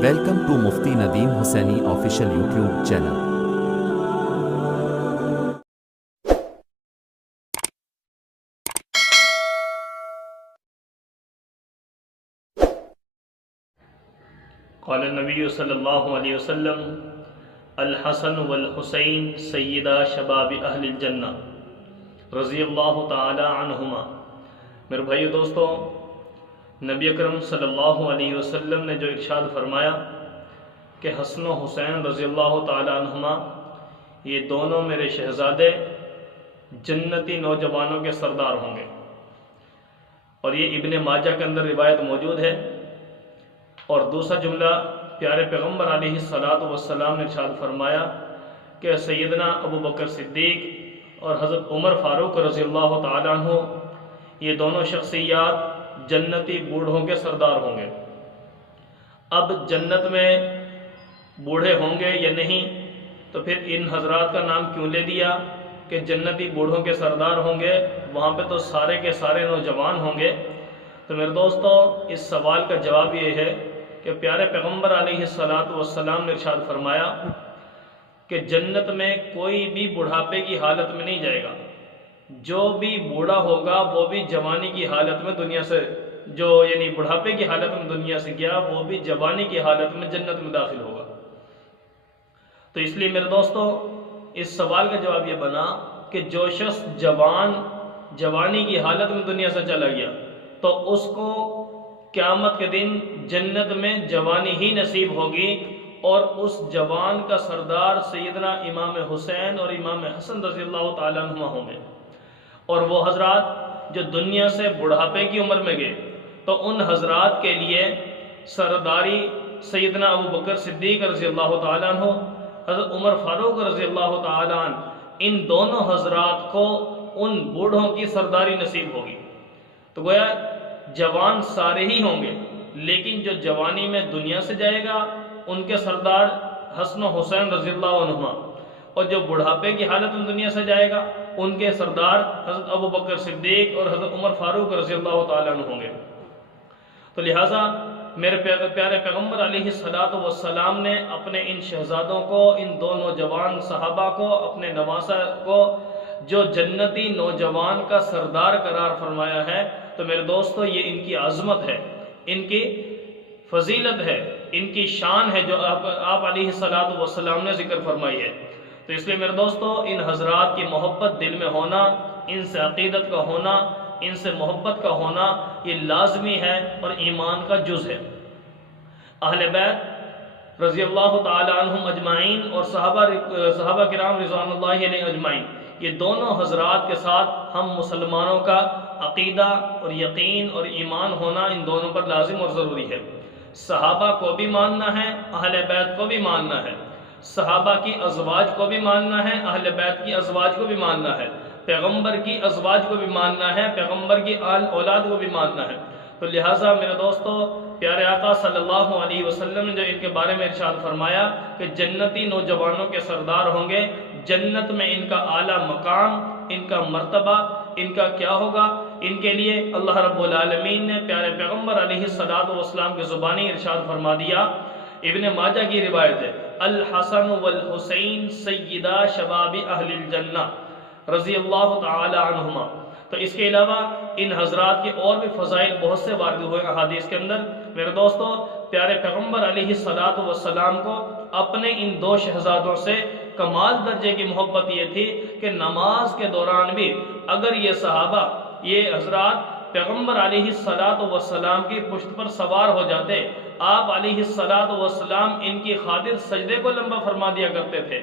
Welcome to Mufti Nadeem Hussaini official YouTube channel. قال النبی صلی اللہ علیہ وسلم الحسن والحسین سیدہ شباب اہل الجنہ رضی اللہ تعالی عنہما۔ میرے بھائیو دوستو، نبی اکرم صلی اللہ علیہ وسلم نے جو ارشاد فرمایا کہ حسن و حسین رضی اللہ تعالی عنہما یہ دونوں میرے شہزادے جنتی نوجوانوں کے سردار ہوں گے، اور یہ ابن ماجہ کے اندر روایت موجود ہے۔ اور دوسرا جملہ پیارے پیغمبر علیہ السلام نے ارشاد فرمایا کہ سیدنا ابو بکر صدیق اور حضرت عمر فاروق رضی اللہ تعالیٰ عنہ یہ دونوں شخصیات جنتی بوڑھوں کے سردار ہوں گے۔ اب جنت میں بوڑھے ہوں گے یا نہیں، تو پھر ان حضرات کا نام کیوں لے دیا کہ جنتی بوڑھوں کے سردار ہوں گے؟ وہاں پہ تو سارے کے سارے نوجوان ہوں گے۔ تو میرے دوستو، اس سوال کا جواب یہ ہے کہ پیارے پیغمبر علیہ السلام نے ارشاد فرمایا کہ جنت میں کوئی بھی بڑھاپے کی حالت میں نہیں جائے گا۔ جو بھی بوڑھا ہوگا وہ بھی جوانی کی حالت میں دنیا سے یعنی بڑھاپے کی حالت میں دنیا سے گیا، وہ بھی جوانی کی حالت میں جنت میں داخل ہوگا۔ تو اس لیے میرے دوستو، اس سوال کا جواب یہ بنا کہ جو شخص جوانی کی حالت میں دنیا سے چلا گیا تو اس کو قیامت کے دن جنت میں جوانی ہی نصیب ہوگی، اور اس جوان کا سردار سیدنا امام حسین اور امام حسن رضی اللہ تعالیٰ عنہما ہوں گے۔ اور وہ حضرات جو دنیا سے بڑھاپے کی عمر میں گئے تو ان حضرات کے لیے سرداری سیدنا ابو بکر صدیق رضی اللہ تعالیٰ عنہ، حضرت عمر فاروق رضی اللہ تعالیٰ عنہ، ان دونوں حضرات کو ان بوڑھوں کی سرداری نصیب ہوگی۔ تو گویا جوان سارے ہی ہوں گے، لیکن جو جوانی میں دنیا سے جائے گا ان کے سردار حسن و حسین رضی اللہ عنہما، اور جو بڑھاپے کی حالت میں دنیا سے جائے گا ان کے سردار حضرت ابو بکر صدیق اور حضرت عمر فاروق رضی اللہ تعالیٰ عنہ ہوں گے۔ تو لہٰذا میرے پیارے پیغمبر علیہ السلام نے اپنے ان شہزادوں کو، ان دو نوجوان صحابہ کو، اپنے نواسہ کو جو جنتی نوجوان کا سردار قرار فرمایا ہے، تو میرے دوستو یہ ان کی عظمت ہے، ان کی فضیلت ہے، ان کی شان ہے جو آپ علیہ السلام نے ذکر فرمائی ہے۔ تو اس لیے میرے دوستو، ان حضرات کی محبت دل میں ہونا، ان سے عقیدت کا ہونا، ان سے محبت کا ہونا یہ لازمی ہے اور ایمان کا جز ہے۔ اہل بیت رضی اللہ تعالی عنہم اجمعین اور صحابہ کرام رضوان اللہ علیہ اجمعین، یہ دونوں حضرات کے ساتھ ہم مسلمانوں کا عقیدہ اور یقین اور ایمان ہونا ان دونوں پر لازم اور ضروری ہے۔ صحابہ کو بھی ماننا ہے، اہل بیت کو بھی ماننا ہے، صحابہ کی ازواج کو بھی ماننا ہے، اہل بیت کی ازواج کو بھی ماننا ہے، پیغمبر کی ازواج کو بھی ماننا ہے، پیغمبر کی اولاد کو بھی ماننا ہے۔ تو لہٰذا میرے دوستو، پیارے آقا صلی اللہ علیہ وسلم نے جو ان کے بارے میں ارشاد فرمایا کہ جنتی نوجوانوں کے سردار ہوں گے، جنت میں ان کا اعلیٰ مقام، ان کا مرتبہ، ان کا کیا ہوگا، ان کے لیے اللہ رب العالمین نے پیارے پیغمبر علیہ السلام کے زبانی ارشاد فرما دیا۔ ابن ماجہ کی روایت ہے، الحسن والحسین سیدہ شباب اہل الجنہ رضی اللہ تعالی عنہما۔ تو اس کے علاوہ ان حضرات کے اور بھی فضائل بہت سے وارد ہوئے احادیث کے اندر۔ میرے دوستو، پیارے پیغمبر علیہ السلام کو اپنے ان دو شہزادوں سے کمال درجے کی محبت یہ تھی کہ نماز کے دوران بھی اگر یہ صحابہ، یہ حضرات پیغمبر علیہ السلام کی پشت پر سوار ہو جاتے، آپ علیہ السلام ان کی خاطر سجدے کو لمبا فرما دیا کرتے تھے۔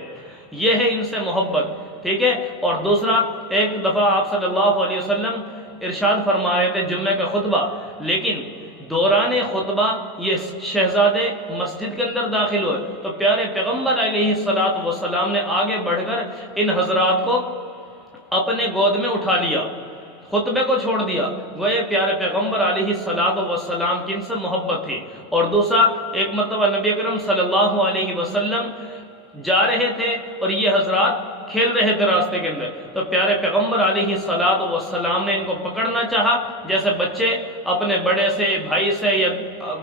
یہ ہے ان سے محبت، ٹھیک ہے۔ اور دوسرا، ایک دفعہ آپ صلی اللہ علیہ وسلم ارشاد فرما رہے تھے جمعہ کا خطبہ، لیکن دوران خطبہ یہ شہزادے مسجد کے اندر داخل ہوئے تو پیارے پیغمبر علیہ السلام نے آگے بڑھ کر ان حضرات کو اپنے گود میں اٹھا لیا، خطبے کو چھوڑ دیا۔ گوئے پیارے پیغمبر علیہ السلام کی ان سے محبت تھی۔ اور دوسرا، ایک مرتبہ نبی اکرم صلی اللہ علیہ وسلم جا رہے تھے اور یہ حضرات کھیل رہے تھے راستے کے اندر، تو پیارے پیغمبر علیہ الصلوۃ والسلام نے ان کو پکڑنا چاہا، جیسے بچے اپنے بڑے سے، بھائی سے یا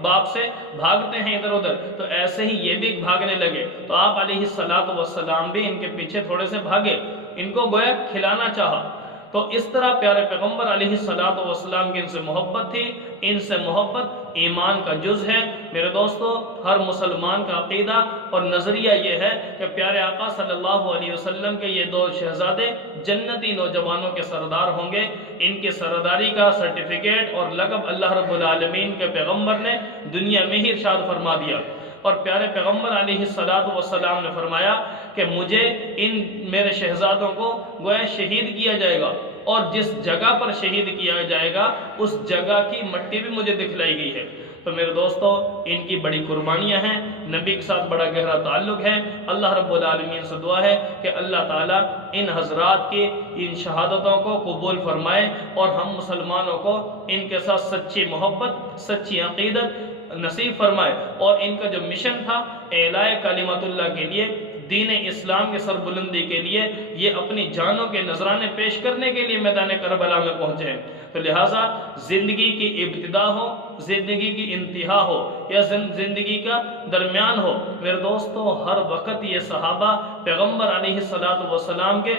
باپ سے بھاگتے ہیں ادھر ادھر، تو ایسے ہی یہ بھی بھاگنے لگے، تو آپ علیہ الصلوۃ والسلام بھی ان کے پیچھے تھوڑے سے بھاگے، ان کو گویا کھلانا چاہا۔ تو اس طرح پیارے پیغمبر علیہ الصلوۃ والسلام کی ان سے محبت تھی، ان سے محبت ایمان کا جز ہے۔ میرے دوستو، ہر مسلمان کا عقیدہ اور نظریہ یہ ہے کہ پیارے آقا صلی اللہ علیہ وسلم کے یہ دو شہزادے جنتی نوجوانوں کے سردار ہوں گے۔ ان کی سرداری کا سرٹیفکیٹ اور لقب اللہ رب العالمین کے پیغمبر نے دنیا میں ہی ارشاد فرما دیا، اور پیارے پیغمبر علیہ الصلوۃ والسلام نے فرمایا کہ مجھے ان میرے شہزادوں کو گویا شہید کیا جائے گا، اور جس جگہ پر شہید کیا جائے گا اس جگہ کی مٹی بھی مجھے دکھلائی گئی ہے۔ تو میرے دوستو، ان کی بڑی قربانیاں ہیں، نبی کے ساتھ بڑا گہرا تعلق ہے۔ اللہ رب العالمین سے دعا ہے کہ اللہ تعالیٰ ان حضرات کی ان شہادتوں کو قبول فرمائے، اور ہم مسلمانوں کو ان کے ساتھ سچی محبت، سچی عقیدت نصیب فرمائے، اور ان کا جو مشن تھا اعلاء کلمت اللہ کے لیے، دین اسلام کے سربلندی کے لیے، یہ اپنی جانوں کے نذرانے پیش کرنے کے لیے میدان کربلا میں پہنچے ہیں۔ تو لہٰذا زندگی کی ابتدا ہو، زندگی کی انتہا ہو، یا زندگی کا درمیان ہو، میرے دوستو، ہر وقت یہ صحابہ پیغمبر علیہ الصلوۃ والسلام کے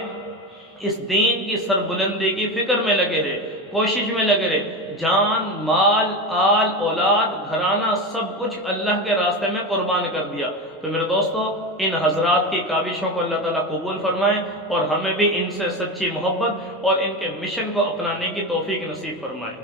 اس دین کی سربلندی کی فکر میں لگے رہے، کوشش میں لگے رہے، جان، مال، آل، اولاد، گھرانہ، سب کچھ اللہ کے راستے میں قربان کر دیا۔ تو میرے دوستو، ان حضرات کی کاوشوں کو اللہ تعالیٰ قبول فرمائے، اور ہمیں بھی ان سے سچی محبت اور ان کے مشن کو اپنانے کی توفیق نصیب فرمائے۔